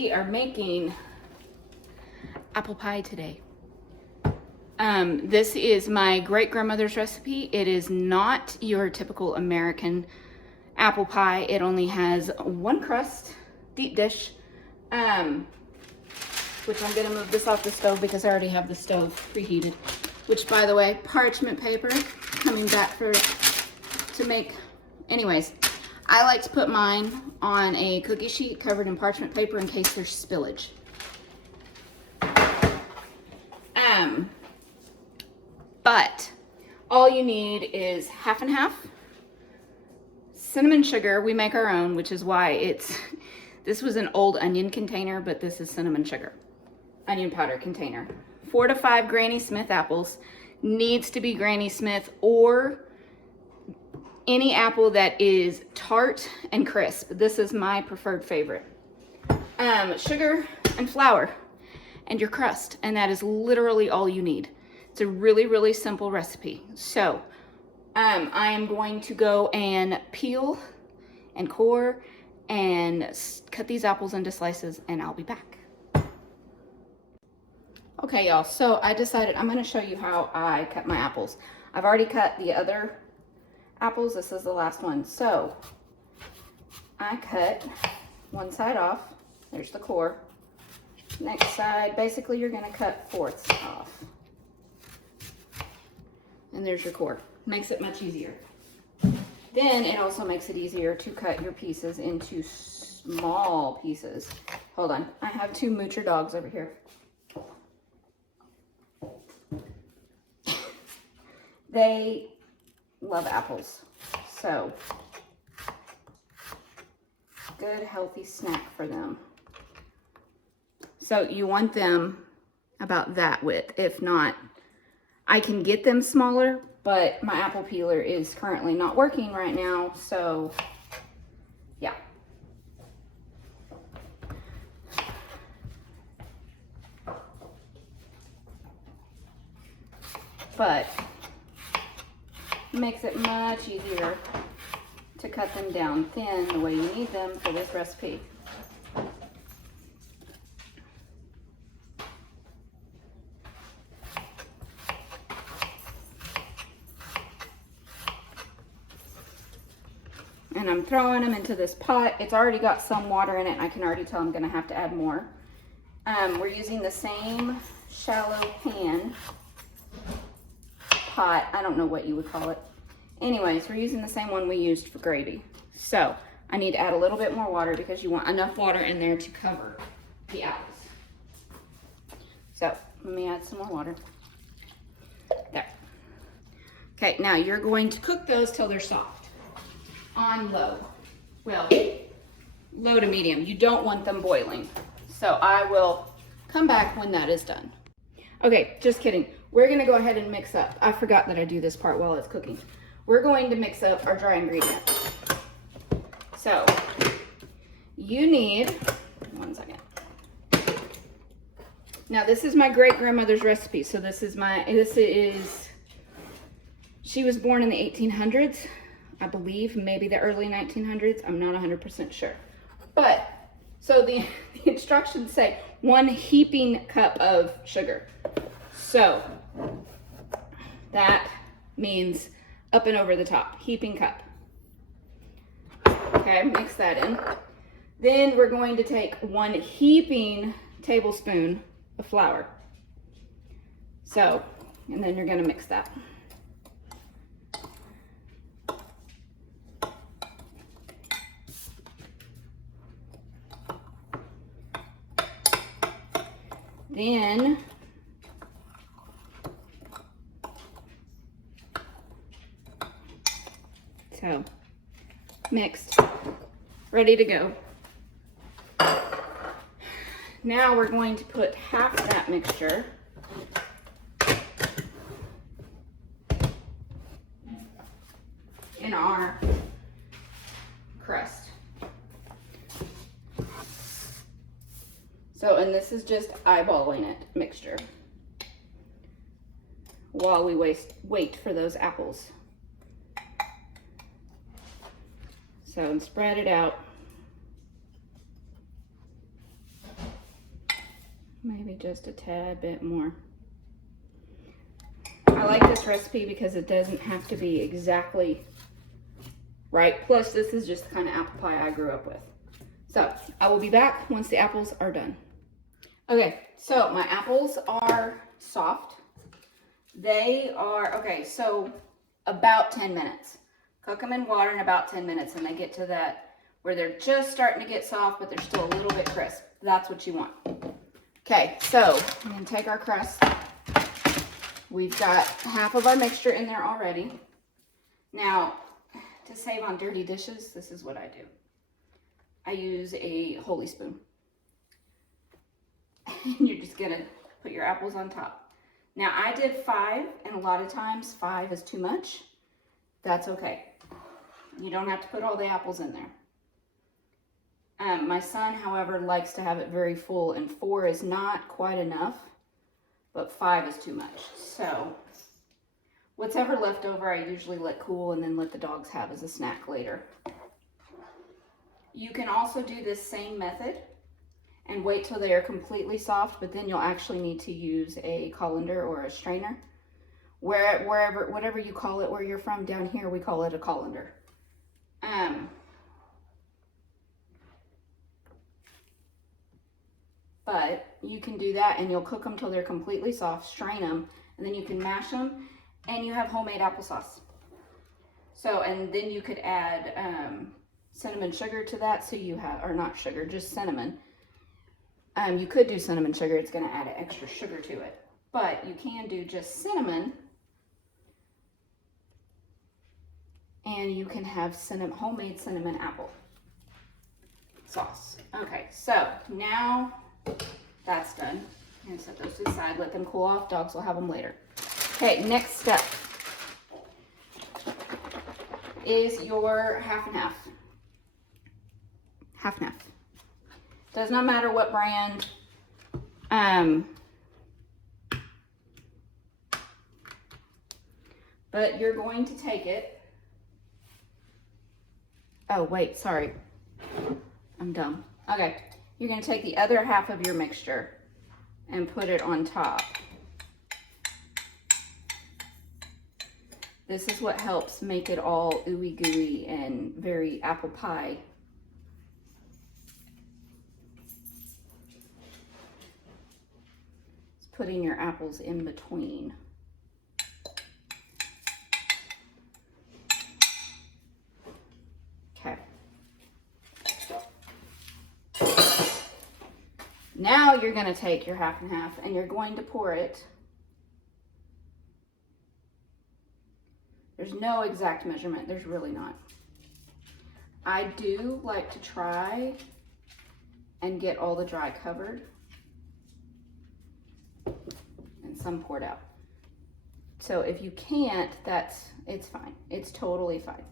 we are making apple pie today. This is my great-grandmother's recipe. It is not your typical American apple pie. It only has one crust, deep dish, which I'm gonna move this off the stove because I already have the stove preheated. Which, by the way, parchment paper coming back to make. Anyways, I like to put mine on a cookie sheet covered in parchment paper in case there's spillage. But all you need is half and half. Cinnamon sugar, we make our own, which is why this was an old onion container, but this is cinnamon sugar. Onion powder container. 4 to 5 Granny Smith apples. Needs to be Granny Smith or any apple that is tart and crisp. This is my preferred favorite. Sugar and flour and your crust, and that is literally all you need. It's a really, really simple recipe. So I am going to go and peel and core and cut these apples into slices, and I'll be back. Okay, y'all, so I decided I'm gonna show you how I cut my apples. I've already cut the other apples. This is the last one. So I cut one side off. There's the core. Next side, basically you're gonna cut 4/4 off. And there's your core. Makes it much easier. Then it also makes it easier to cut your pieces into small pieces. Hold on, I have 2 moocher dogs over here. They love apples, so good healthy snack for them. So you want them about that width. If not, I can get them smaller, but my apple peeler is currently not working right now, so yeah. But it makes it much easier to cut them down thin the way you need them for this recipe. And I'm throwing them into this pot. It's already got some water in it. I can already tell I'm gonna have to add more. We're using the same shallow pot. I don't know what you would call it. Anyways, we're using the same one we used for gravy. So I need to add a little bit more water because you want enough water in there to cover the apples. So let me add some more water. There. Okay, now you're going to cook those till they're soft. On low. Well, low to medium. You don't want them boiling. So I will come back when that is done. Okay, just kidding. We're gonna go ahead and mix up. I forgot that I do this part while it's cooking. We're going to mix up our dry ingredients. So you need, one second. Now this is my great-grandmother's recipe. So she was born in the 1800s. I believe maybe the early 1900s. I'm not 100% sure. But, so the instructions say 1 heaping cup of sugar. So, that means up and over the top, heaping cup. Okay, mix that in. Then we're going to take 1 heaping tablespoon of flour. So, and then you're gonna mix that. Then so mixed, ready to go. Now we're going to put half that mixture in our crust. So, and this is just eyeballing it, mixture, while we wait for those apples. So, and spread it out. Maybe just a tad bit more. I like this recipe because it doesn't have to be exactly right. Plus, this is just the kind of apple pie I grew up with. So, I will be back once the apples are done. Okay, so my apples are soft. They are, okay, so about 10 minutes. Cook them in water in about 10 minutes and they get to that where they're just starting to get soft, but they're still a little bit crisp. That's what you want. Okay, so I'm gonna take our crust. We've got half of our mixture in there already. Now, to save on dirty dishes, this is what I do. I use a holy spoon. And you're just gonna put your apples on top. Now, I did 5, and a lot of times 5 is too much. That's okay. You don't have to put all the apples in there. My son, however, likes to have it very full, and 4 is not quite enough, but 5 is too much. So, what's ever left over, I usually let cool and then let the dogs have as a snack later. You can also do this same method and wait till they are completely soft, but then you'll actually need to use a colander or a strainer. Whatever you call it where you're from, down here we call it a colander. But you can do that and you'll cook them till they're completely soft, strain them, and then you can mash them and you have homemade applesauce. So, and then you could add cinnamon sugar to that, so you have, or not sugar, just cinnamon. You could do cinnamon sugar, it's gonna add extra sugar to it. But you can do just cinnamon, and you can have homemade cinnamon apple sauce. Okay, so now that's done. I'm gonna set those to the side, let them cool off. Dogs will have them later. Okay, next step is your half and half. Half and half. Does not matter what brand. But you're going to take it. Oh, wait, sorry. I'm dumb. Okay, you're going to take the other half of your mixture and put it on top. This is what helps make it all ooey gooey and very apple pie. It's putting your apples in between. Okay. Now you're going to take your half and half and you're going to pour it. There's no exact measurement. There's really not. I do like to try and get all the dry covered and some poured out. So if you can't, it's fine. It's totally fine.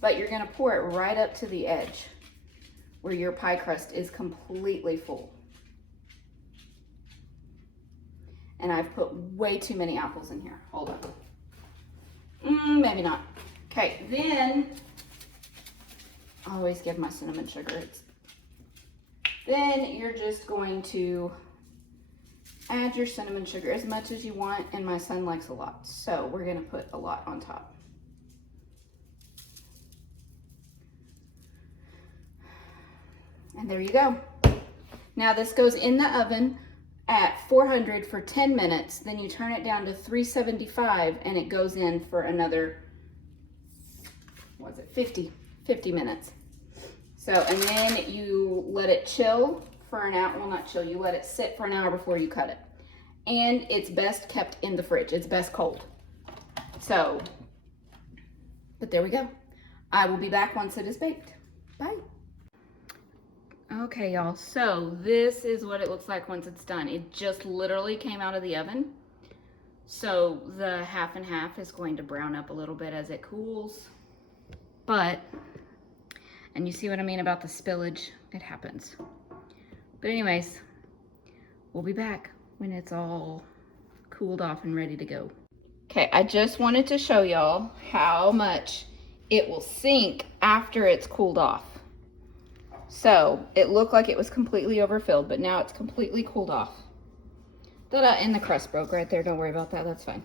But you're gonna pour it right up to the edge where your pie crust is completely full. And I've put way too many apples in here. Hold on. Maybe not. Okay, then I always give my cinnamon sugar. Then you're just going to add your cinnamon sugar as much as you want, and my son likes a lot, so we're gonna put a lot on top. And there you go. Now this goes in the oven at 400 for 10 minutes, then you turn it down to 375 and it goes in for another, 50 minutes. So, and then you let it chill for an hour, well not chill, you let it sit for an hour before you cut it. And it's best kept in the fridge, it's best cold. So, but there we go. I will be back once it is baked. Bye. Okay, y'all, so this is what it looks like once it's done. It just literally came out of the oven. So the half and half is going to brown up a little bit as it cools. But, and you see what I mean about the spillage? It happens. But anyways, we'll be back when it's all cooled off and ready to go. Okay, I just wanted to show y'all how much it will sink after it's cooled off. So it looked like it was completely overfilled, but now it's completely cooled off. Ta-da, and the crust broke right there. Don't worry about that. That's fine.